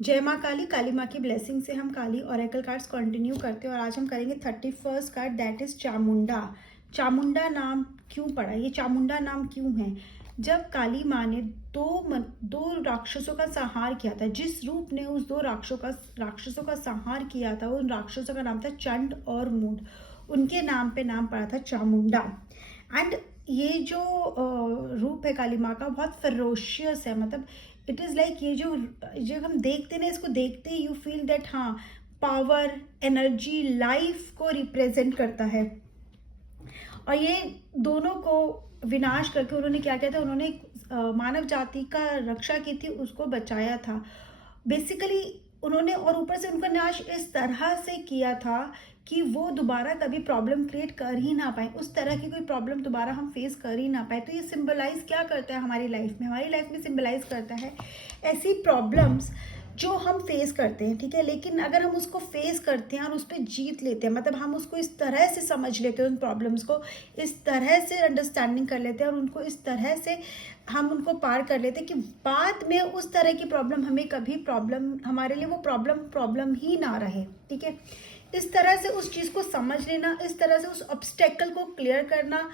जय माँ काली, काली माँ की ब्लेसिंग से हम काली ओरेकल कार्ड्स कंटिन्यू करते हैं और आज हम करेंगे 31st card, that is Chamunda. Chamunda नाम क्यों पड़ा, ये चामुंडा नाम क्यों है? जब काली माँ ने दो राक्षसों का संहार किया था, जिस रूप ने उस दो राक्षसों का संहार किया था, उन राक्षसों का नाम था चंड और मूड। उनके नाम पे नाम पड़ा था चामुंडा। एंड ये जो रूप है काली माँ का, बहुत फरोशियस है। मतलब इट इज़ लाइक, ये जो जब हम देखते हैं ना, इसको देखते ही यू फील दैट हाँ, पावर, एनर्जी, लाइफ को रिप्रेजेंट करता है। और ये दोनों को विनाश करके उन्होंने क्या किया था, उन्होंने मानव जाति का रक्षा की थी, उसको बचाया था बेसिकली उन्होंने। और ऊपर से उनका नाश इस तरह से किया था कि वो दोबारा कभी प्रॉब्लम क्रिएट कर ही ना पाए, उस तरह की कोई प्रॉब्लम दोबारा हम फेस कर ही ना पाए। तो ये सिंबलाइज क्या करता है हमारी लाइफ में? हमारी लाइफ में सिंबलाइज करता है ऐसी प्रॉब्लम्स जो हम फेस करते हैं, ठीक है, लेकिन अगर हम उसको फेस करते हैं और उस पर जीत लेते हैं, मतलब हम उसको इस तरह से समझ लेते हैं, उन प्रॉब्लम्स को इस तरह से अंडरस्टैंडिंग कर लेते हैं और उनको इस तरह से हम उनको पार कर लेते हैं कि बाद में उस तरह की प्रॉब्लम हमें कभी प्रॉब्लम, हमारे लिए वो प्रॉब्लम ही ना रहे, ठीक है। इस तरह से उस चीज़ को समझ लेना, इस तरह से उस ऑब्स्टेकल को क्लियर करना,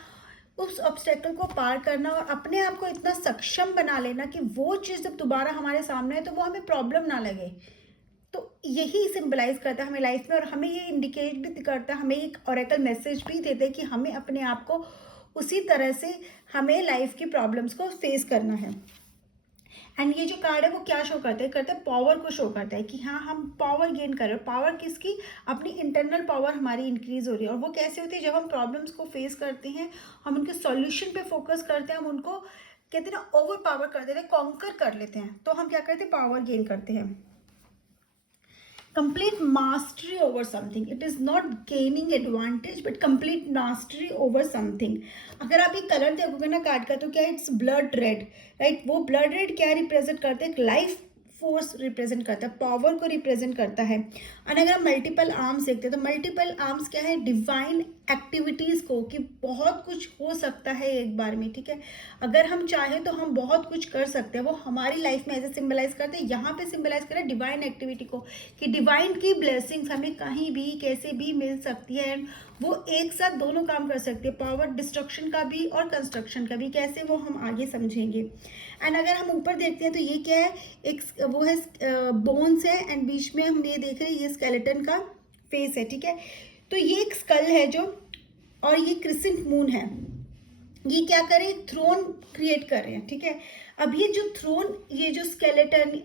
उस ऑब्स्टेकल को पार करना और अपने आप को इतना सक्षम बना लेना कि वो चीज़ जब दोबारा हमारे सामने है तो वो हमें प्रॉब्लम ना लगे। तो यही सिंबलाइज करता है हमें लाइफ में, और हमें ये इंडिकेट भी करता है, हमें एक ऑरेकल मैसेज भी देते हैं कि हमें अपने आप को उसी तरह से हमें लाइफ की प्रॉब्लम्स को फेस करना है। एंड ये जो कार्ड है वो क्या शो करता है पावर को शो करता है कि हाँ, हम पावर गेन कर रहे हैं। पावर किसकी? अपनी इंटरनल पावर हमारी इंक्रीज हो रही है। और वो कैसे होती है? जब हम प्रॉब्लम्स को फेस करते हैं, हम उनके सॉल्यूशन पे फोकस करते हैं, हम उनको कहते हैं ना ओवर पावर कर देते हैं, कॉन्कर कर लेते हैं, तो हम क्या करते हैं? पावर गेन करते हैं। complete mastery over something. It is not gaining advantage but complete mastery over something. अगर आप ये कलर देखोगे ना कार्ड का, तो क्या इट्स ब्लड रेड, राइट? वो ब्लड रेड क्या रिप्रेजेंट करते हैं? लाइफ फोर्स रिप्रेजेंट करता है, पावर को रिप्रेजेंट करता है। और अगर हम मल्टीपल आर्म्स देखते हैं तो मल्टीपल आर्म्स क्या है? डिवाइन एक्टिविटीज को, कि बहुत कुछ हो सकता है एक बार में, ठीक है। अगर हम चाहें तो हम बहुत कुछ कर सकते हैं, वो हमारी लाइफ में ऐसे सिंबलाइज करते हैं। यहाँ पे सिंबलाइज कर रहे हैं डिवाइन एक्टिविटी को, कि डिवाइन की ब्लेसिंग्स हमें कहीं भी कैसे भी मिल सकती है, एंड वो एक साथ दोनों काम कर सकती है, पावर डिस्ट्रक्शन का भी और कंस्ट्रक्शन का भी। कैसे, वो हम आगे समझेंगे। एंड अगर हम ऊपर देखते हैं तो ये क्या है? एक वो है बोन्स है, एंड बीच में हम ये देख रहे हैं ये स्केलेटन का फेस है, ठीक है। तो ये एक स्कल है जो, और ये क्रिसेंट मून है। ये क्या करें? थ्रोन क्रिएट कर रहे हैं, ठीक है। अब ये जो थ्रोन, ये जो स्केलेटन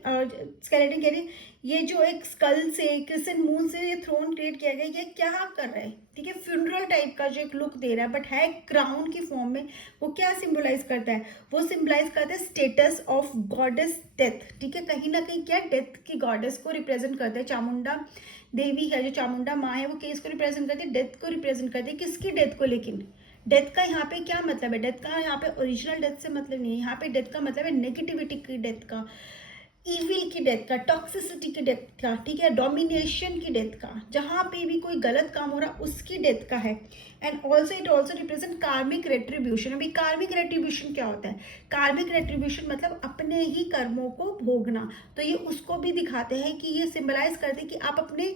कह रही, ये जो एक स्कल से, क्रिसेंट मून से ये थ्रोन क्रिएट किया गया, ये क्या कर रहा है? ठीक है, फ्यूनरल टाइप का जो एक लुक दे रहा है, बट है क्राउन की फॉर्म में। वो क्या सिंबलाइज करता है? वो सिंबलाइज करता है स्टेटस ऑफ गॉडेस डेथ, ठीक है। कहीं ना कहीं क्या, डेथ की गॉडेस को रिप्रेजेंट करता है। चामुंडा देवी है, जो चामुंडा माँ है, वो केस को रिप्रेजेंट करती है, डेथ को रिप्रेजेंट करती है। किसकी डेथ को? लेकिन डेथ का यहाँ पे क्या मतलब है? डेथ का यहाँ पे ओरिजिनल डेथ से मतलब नहीं है, यहाँ पे डेथ का मतलब है नेगेटिविटी की डेथ का, इविल की डेथ का, टॉक्सिसिटी की डेथ का, ठीक है, डोमिनेशन की डेथ का, जहाँ पे भी कोई गलत काम हो रहा उसकी डेथ का है। And also it also represent कार्मिक रेट्रीब्यूशन। अभी कार्मिक रेट्रीब्यूशन क्या होता है? कार्मिक रेट्रीब्यूशन मतलब अपने ही कर्मों को भोगना। तो ये उसको भी दिखाते हैं कि ये सिंबलाइज करते हैं कि आप अपने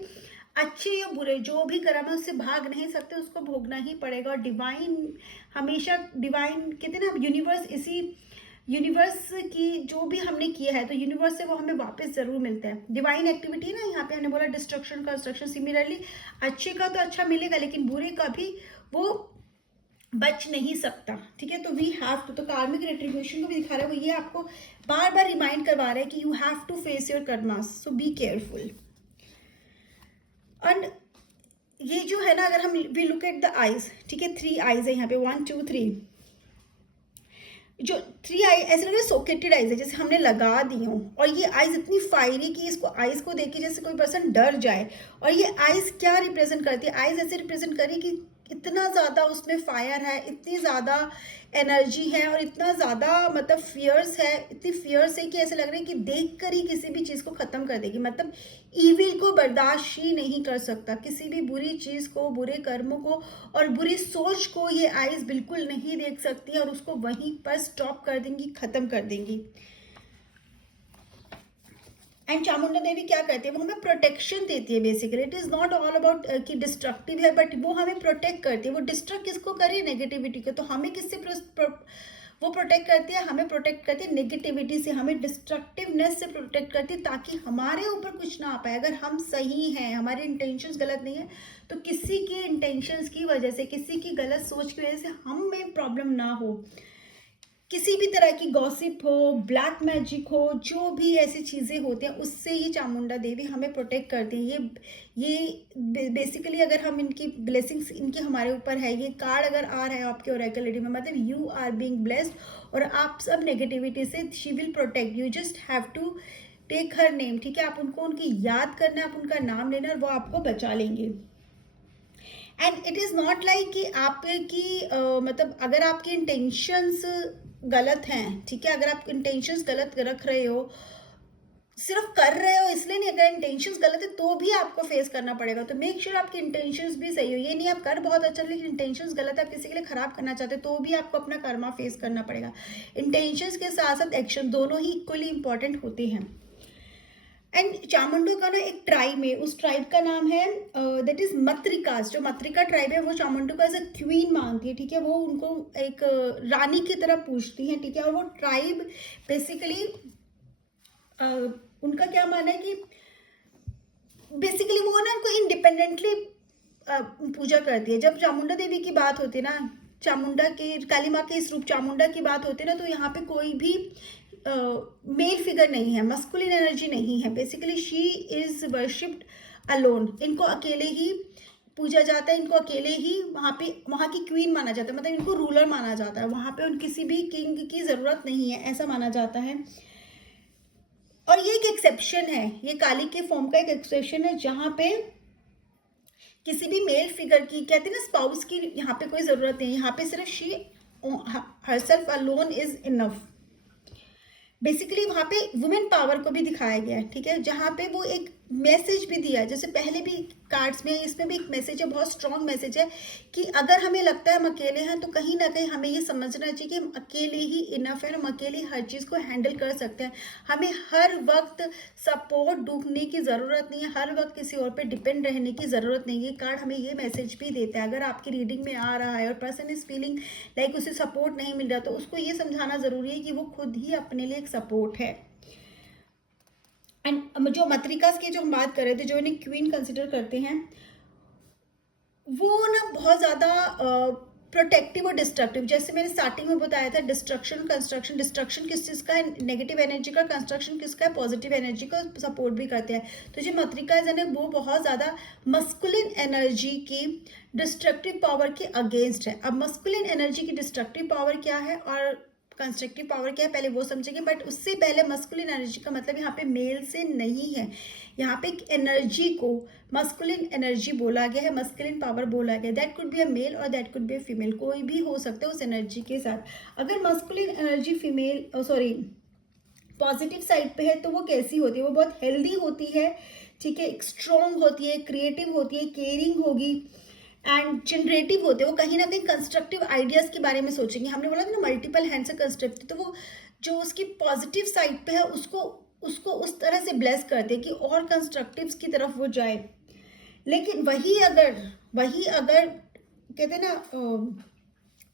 अच्छे या बुरे जो भी कर्म है उससे भाग नहीं सकते, उसको भोगना ही पड़ेगा। और डिवाइन हमेशा, डिवाइन कहते हैं ना, यूनिवर्स, इसी यूनिवर्स की जो भी हमने किया है तो यूनिवर्स से वो हमें वापस जरूर मिलता है। डिवाइन एक्टिविटी ना, यहाँ पे हमने बोला डिस्ट्रक्शन, कंस्ट्रक्शन। सिमिलरली अच्छे का तो अच्छा मिलेगा, लेकिन बुरे का भी वो बच नहीं सकता, ठीक है। तो वी हैव तो कार्मिक रेट्रीब्यूशन को भी दिखा रहा है, वो ये आपको बार बार रिमाइंड करवा रहा है कि you have to face your karmas, so be careful. And ये जो है ना, अगर हम we look at the eyes, ठीक है, 3 आईज है यहाँ पे, 1 2 3। जो 3 आई ऐसे लग रहा है सोकेटेड आईज है, जैसे हमने लगा दी हो। और ये आईज इतनी फायरी कि इसको आईज को देख के जैसे कोई पर्सन डर जाए। और ये आईज क्या रिप्रेजेंट करती है? आईज ऐसे रिप्रेजेंट करी कि इतना ज़्यादा उसमें फायर है, इतनी ज़्यादा एनर्जी है, और इतना ज़्यादा मतलब फियर्स है, इतनी फियर्स है कि ऐसे लग रहा है कि देख कर ही किसी भी चीज़ को ख़त्म कर देगी। मतलब ईविल को बर्दाश्त ही नहीं कर सकता, किसी भी बुरी चीज़ को, बुरे कर्मों को और बुरी सोच को ये आइज बिल्कुल नहीं देख सकती, और उसको वहीं पर स्टॉप कर देंगी, ख़त्म कर देंगी। एंड चामुंडा देवी क्या करती है, वो हमें प्रोटेक्शन देती है basically. It is not all about कि डिस्ट्रक्टिव है, बट वो हमें प्रोटेक्ट करती है। वो डिस्ट्रक्ट किसको करे, नेगेटिविटी को। तो हमें किससे वो प्रोटेक्ट करती है, हमें प्रोटेक्ट करती है नेगेटिविटी से, हमें डिस्ट्रक्टिवनेस से प्रोटेक्ट करती है, ताकि हमारे ऊपर कुछ ना आ पाए। अगर हम सही हैं, हमारे इंटेंशंस गलत नहीं है, तो किसी के इंटेंशंस की वजह से, किसी की गलत सोच की वजह से हमें प्रॉब्लम ना हो। किसी भी तरह की गॉसिप हो, ब्लैक मैजिक हो, जो भी ऐसी चीज़ें होती हैं, उससे ही चामुंडा देवी हमें प्रोटेक्ट करती है। ये बेसिकली अगर हम इनकी ब्लेसिंग्स इनकी हमारे ऊपर है, ये कार्ड अगर आ रहा है आपके ओरेकल रीडिंग में, मतलब यू आर बीइंग ब्लेस्ड और आप सब नेगेटिविटी से she will protect you. Just have to take her name, ठीक है। आप उनको उनकी याद करना है, आप उनका नाम लेना और वो आपको बचा लेंगे। And it is not like कि आपकी मतलब अगर आपके इंटेंशंस गलत हैं, ठीक है, अगर आप इंटेंशंस गलत रख रहे हो, सिर्फ कर रहे हो इसलिए नहीं, अगर इंटेंशंस गलत है तो भी आपको फेस करना पड़ेगा। तो मेक श्योर आपके इंटेंशंस भी सही हो। ये नहीं आप कर बहुत अच्छा लेकिन इंटेंशंस गलत है, आप किसी के लिए खराब करना चाहते हो, तो भी आपको अपना कर्मा फेस करना पड़ेगा। इंटेंशंस के साथ साथ एक्शन दोनों ही इक्वली इंपॉर्टेंट होते हैं। एंड चामुंडा का ना एक ट्राइब है, उस ट्राइब का नाम है दैट इज मत्रिकास। जो मत्रिका ट्राइब है वो चामुंडा को एज अ क्वीन मानती है, ठीक है। वो उनको एक रानी की तरह पूछती है, ठीक है। और वो ट्राइब बेसिकली उनका क्या मानना है कि बेसिकली वो ना उनको इंडिपेंडेंटली पूजा करती है। जब चामुंडा देवी की बात होती है ना, चामुंडा की, काली माँ के इस रूप चामुंडा की बात होती है ना, तो यहाँ पे कोई भी मेल फिगर नहीं है, मस्कुलिन एनर्जी नहीं है। Basically she is worshipped alone. इनको अकेले ही पूजा जाता है, इनको अकेले ही वहाँ की क्वीन माना जाता है, मतलब इनको रूलर माना जाता है। वहाँ पे उन किसी भी किंग की ज़रूरत नहीं है, ऐसा माना जाता है। और ये एक एक्सेप्शन है, ये काली के फॉर्म का एक एक्सेप्शन है, जहाँ पे किसी भी मेल फिगर की, कहते हैं ना स्पाउस की, यहाँ पे कोई ज़रूरत नहीं है। यहाँ पे सिर्फ she herself alone is enough. Basically वहाँ पे वुमेन पावर को भी दिखाया गया है, ठीक है। जहाँ पे वो एक मैसेज भी दिया है, जैसे पहले भी कार्ड्स में, इसमें भी एक मैसेज है, बहुत स्ट्रॉन्ग मैसेज है कि अगर हमें लगता है हम अकेले हैं, तो कहीं ना कहीं हमें ये समझना चाहिए कि हम अकेले ही इनफ है, हम अकेले हर चीज़ को हैंडल कर सकते हैं। हमें हर वक्त सपोर्ट ढूंढने की ज़रूरत नहीं है, हर वक्त किसी और पे डिपेंड रहने की ज़रूरत नहीं है। ये कार्ड हमें ये मैसेज भी देता है। अगर आपकी रीडिंग में आ रहा है और पर्सन इज फीलिंग लाइक उसे सपोर्ट नहीं मिल रहा, तो उसको ये समझाना ज़रूरी है कि वो खुद ही अपने लिए एक सपोर्ट है। एंड जो मत्रिकास की जो हम बात कर रहे थे, जो इन्हें क्वीन कंसिडर करते हैं, वो ना बहुत ज़्यादा प्रोटेक्टिव और डिस्ट्रक्टिव, जैसे मैंने स्टार्टिंग में बताया था, डिस्ट्रक्शन कंस्ट्रक्शन। डिस्ट्रक्शन किस चीज़ का है, नेगेटिव एनर्जी का। कंस्ट्रक्शन किसका है, पॉजिटिव एनर्जी को सपोर्ट भी करते हैं। तो जो मत्रिका है वो बहुत ज़्यादा मस्कुलिन एनर्जी की डिस्ट्रक्टिव पावर के अगेंस्ट है। अब मस्कुलिन एनर्जी की डिस्ट्रक्टिव पावर क्या है और कंस्ट्रक्टिव पावर क्या है, पहले वो समझेंगे। बट उससे पहले मस्कुलिन एनर्जी का मतलब यहाँ पे मेल से नहीं है, यहाँ पे एक एनर्जी को मस्कुलिन एनर्जी बोला गया है, मस्कुलिन पावर बोला गया है। That could be a male और that could be a female, कोई भी हो सकता है उस एनर्जी के साथ। अगर masculine energy female sorry positive side पे है, तो वो कैसी होती है, वो बहुत हेल्दी होती है, ठीक है, स्ट्रॉन्ग होती है, क्रिएटिव होती है, केयरिंग होगी एंड जनरेटिव होते हैं। वो कहीं ना कहीं कंस्ट्रक्टिव आइडियाज़ के बारे में सोचेंगे। हमने बोला था ना मल्टीपल हैंड से कंस्ट्रक्टिव, तो वो जो उसकी पॉजिटिव साइड पे है उसको उस तरह से ब्लेस करते हैं कि और कंस्ट्रक्टिव की तरफ वो जाए। लेकिन वही अगर कहते हैं ना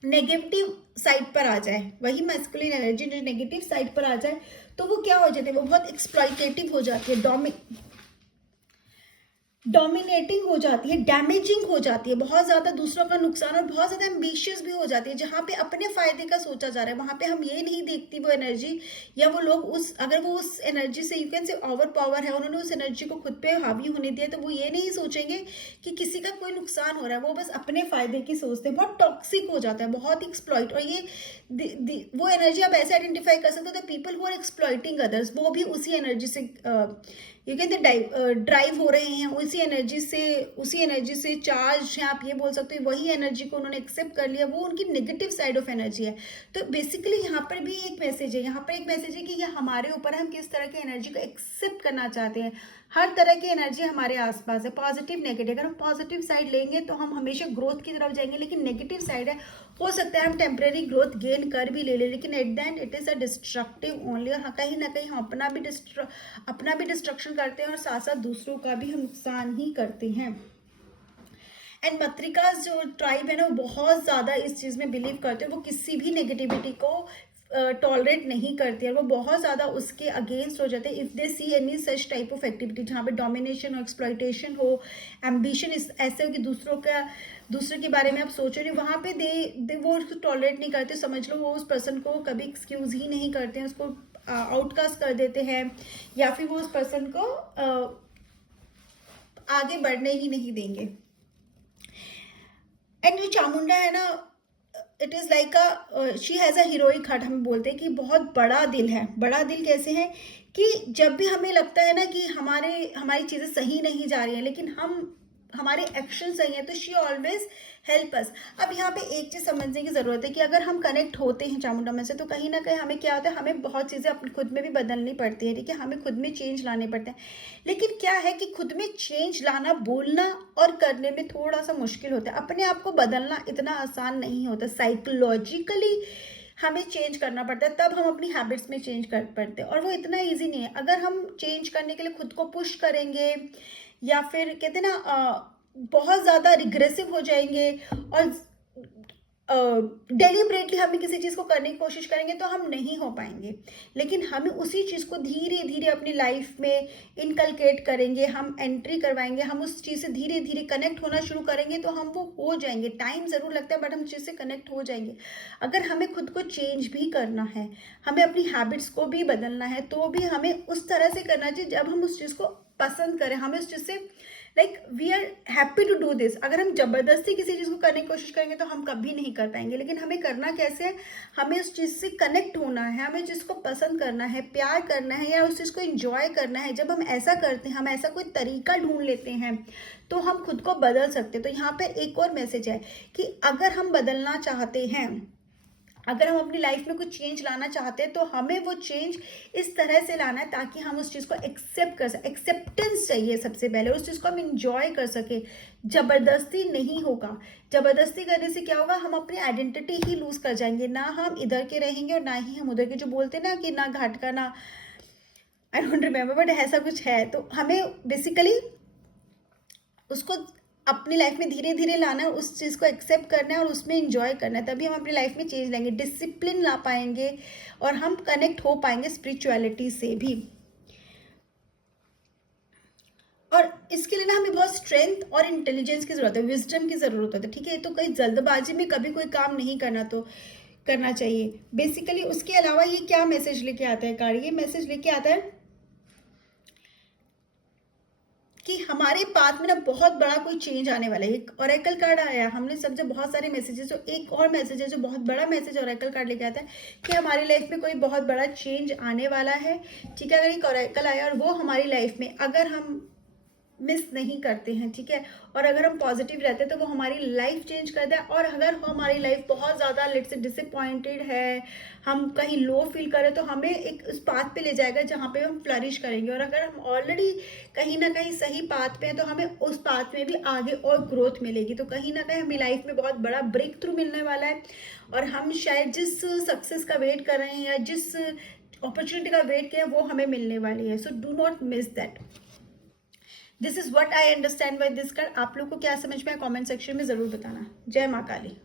नेगेटिव साइड पर आ जाए, वही मैस्कुलिन एनर्जी जो नेगेटिव साइड पर आ जाए, तो वो क्या हो जाती है, वो बहुत एक्सप्लॉइटेटिव हो जाती है, डोमिनेटिंग हो जाती है, डैमेजिंग हो जाती है, बहुत ज़्यादा दूसरों का नुकसान, और बहुत ज़्यादा एम्बिशियस भी हो जाती है। जहाँ पे अपने फ़ायदे का सोचा जा रहा है, वहाँ पे हम ये नहीं देखती वो एनर्जी, या वो लोग अगर वो उस एनर्जी से, you can say over power है, उन्होंने उस एनर्जी को खुद पे हावी होने दिया, तो वो ये नहीं सोचेंगे कि किसी का कोई नुकसान हो रहा है, वो बस अपने फ़ायदे की सोचते हैं। बहुत टॉक्सिक हो जाता है, बहुत एक्सप्लॉइट। और ये वो एनर्जी आप ऐसे आइडेंटिफाई कर सकते हो, the people who are exploiting others, वो भी उसी एनर्जी से यू कैन ड्राइव हो रहे हैं, उसी एनर्जी से चार्ज हैं, आप ये बोल सकते हो। वही एनर्जी को उन्होंने एक्सेप्ट कर लिया, वो उनकी नेगेटिव साइड ऑफ एनर्जी है। तो बेसिकली यहाँ पर भी एक मैसेज है, यहाँ पर एक मैसेज है कि ये हमारे ऊपर हम किस तरह की एनर्जी को एक्सेप्ट करना चाहते हैं। हर तरह की एनर्जी हमारे आसपास है, पॉजिटिव नेगेटिव। अगर हम पॉजिटिव साइड लेंगे तो हम हमेशा ग्रोथ की तरफ जाएंगे, लेकिन नेगेटिव साइड है हो सकता है हम टेम्परेरी ग्रोथ गेन कर भी ले लेकिन at the end it is a destructive only, और कहीं ना कहीं हम अपना भी डिस्ट्रक्शन करते हैं और साथ साथ दूसरों का भी हम नुकसान ही करते हैं। एंड मत्रिकाज जो ट्राइब है ना वो बहुत ज़्यादा इस चीज़ में बिलीव करते हैं, वो किसी भी नेगेटिविटी को टॉलरेट नहीं करती है, वो बहुत ज़्यादा उसके अगेंस्ट हो जाते हैं if they see any such type of activity जहाँ पे डोमिनेशन हो, एक्सप्लॉइटेशन हो, एम्बिशन इस ऐसे हो कि दूसरे के बारे में आप सोच रहे हो, वहाँ पे दे वो उसको टॉलरेट नहीं करते। समझ लो वो उस पर्सन को कभी एक्सक्यूज़ ही नहीं करते हैं, उसको आउटकास्ट कर देते हैं, या फिर वो उस पर्सन को आगे बढ़ने ही नहीं देंगे। एंड जो चामुंडा है ना, it is like she has a heroic heart. हम बोलते हैं कि बहुत बड़ा दिल है। बड़ा दिल कैसे है कि जब भी हमें लगता है ना कि हमारी चीज़ें सही नहीं जा रही हैं, लेकिन हमारे एक्शन सही हैं, तो शी ऑलवेज हेल्प अस। अब यहाँ पे एक चीज़ समझने की ज़रूरत है कि अगर हम कनेक्ट होते हैं चामुंडा में से, तो कहीं ना कहीं हमें क्या होता है, हमें बहुत चीज़ें अपने खुद में भी बदलनी पड़ती है, ठीक है, हमें खुद में चेंज लाने पड़ते हैं। लेकिन क्या है कि खुद में चेंज लाना, बोलना और करने में थोड़ा सा मुश्किल होता है। अपने आप को बदलना इतना आसान नहीं होता, साइकोलॉजिकली हमें चेंज करना पड़ता है, तब हम अपनी हैबिट्स में चेंज कर पाते हैं, और वो इतना ईजी नहीं है। अगर हम चेंज करने के लिए खुद को पुश करेंगे या फिर कहते हैं ना बहुत ज़्यादा रिग्रेसिव हो जाएंगे और डेलिबरेटली हमें किसी चीज़ को करने की कोशिश करेंगे, तो हम नहीं हो पाएंगे। लेकिन हमें उसी चीज़ को धीरे धीरे अपनी लाइफ में इनकलकेट करेंगे, हम एंट्री करवाएंगे, हम उस चीज़ से धीरे धीरे कनेक्ट होना शुरू करेंगे, तो हम वो हो जाएंगे। टाइम ज़रूर लगता है बट हम चीज़ से कनेक्ट हो जाएंगे। अगर हमें खुद को चेंज भी करना है, हमें अपनी हैबिट्स को भी बदलना है, तो भी हमें उस तरह से करना चाहिए जब हम उस चीज़ को पसंद करें, हमें उस चीज़ से like we are happy to do this. अगर हम ज़बरदस्ती किसी चीज़ को करने की कोशिश करेंगे तो हम कभी नहीं कर पाएंगे। लेकिन हमें करना कैसे है, हमें उस चीज़ से कनेक्ट होना है, हमें जिसको पसंद करना है, प्यार करना है, या उस चीज़ को एंजॉय करना है। जब हम ऐसा करते हैं, हम ऐसा कोई तरीका ढूंढ लेते हैं, तो हम खुद को बदल सकते हैं। तो यहाँ पर एक और मैसेज है कि अगर हम बदलना चाहते हैं, अगर हम अपनी लाइफ में कुछ चेंज लाना चाहते हैं, तो हमें वो चेंज इस तरह से लाना है ताकि हम उस चीज़ को एक्सेप्ट कर सकें। एक्सेप्टेंस चाहिए सबसे पहले, उस चीज़ को हम इंजॉय कर सके। ज़बरदस्ती नहीं होगा। ज़बरदस्ती करने से क्या होगा, हम अपनी आइडेंटिटी ही लूज कर जाएंगे। ना हम इधर के रहेंगे और ना ही हम उधर के। जो बोलते हैं ना कि ना घाट का ना, आई डोंट रिमेम्बर, बट ऐसा कुछ है। तो हमें बेसिकली उसको अपनी लाइफ में धीरे धीरे लाना है, उस चीज़ को एक्सेप्ट करना है और उसमें इंजॉय करना है, तभी हम अपनी लाइफ में चेंज लाएंगे, डिसिप्लिन ला पाएंगे और हम कनेक्ट हो पाएंगे स्पिरिचुअलिटी से भी। और इसके लिए ना हमें बहुत स्ट्रेंथ और इंटेलिजेंस की ज़रूरत है, विजडम की ज़रूरत होती है, ठीक है। तो कहीं जल्दबाजी में कभी कोई काम नहीं करना चाहिए बेसिकली। उसके अलावा ये क्या मैसेज लेके आता है कार्ड, ये मैसेज लेके आता है कि हमारे पाथ में ना बहुत बड़ा कोई चेंज आने वाला है। एक ओरेकल कार्ड आया, हमने समझा बहुत सारे मैसेजेस, तो एक और मैसेज है जो बहुत बड़ा मैसेज ओरेकल कार्ड लेके आता है कि हमारी लाइफ में कोई बहुत बड़ा चेंज आने वाला है, ठीक है। अगर एक ओरेकल आया और वो हमारी लाइफ में अगर हम मिस नहीं करते हैं, ठीक है, और अगर हम पॉजिटिव रहते हैं, तो वो हमारी लाइफ चेंज करता है। और अगर हमारी लाइफ बहुत ज़्यादा लेट्स से डिसअपॉइंटेड है, हम कहीं लो फील करें, तो हमें एक उस पाथ पे ले जाएगा जहाँ पे हम फ्लरिश करेंगे। और अगर हम ऑलरेडी कहीं ना कहीं सही पाथ पे हैं, तो हमें उस पाथ में भी आगे और ग्रोथ मिलेगी। तो कहीं ना कहीं हमें लाइफ में बहुत बड़ा ब्रेक थ्रू मिलने वाला है, और हम शायद जिस सक्सेस का वेट कर रहे हैं या जिस अपॉर्चुनिटी का वेट किया है, वो हमें मिलने वाली है। So do not miss that. This is what I understand by this card. आप लोग को क्या समझ में आया, कमेंट सेक्शन में ज़रूर बताना। जय माँ काली।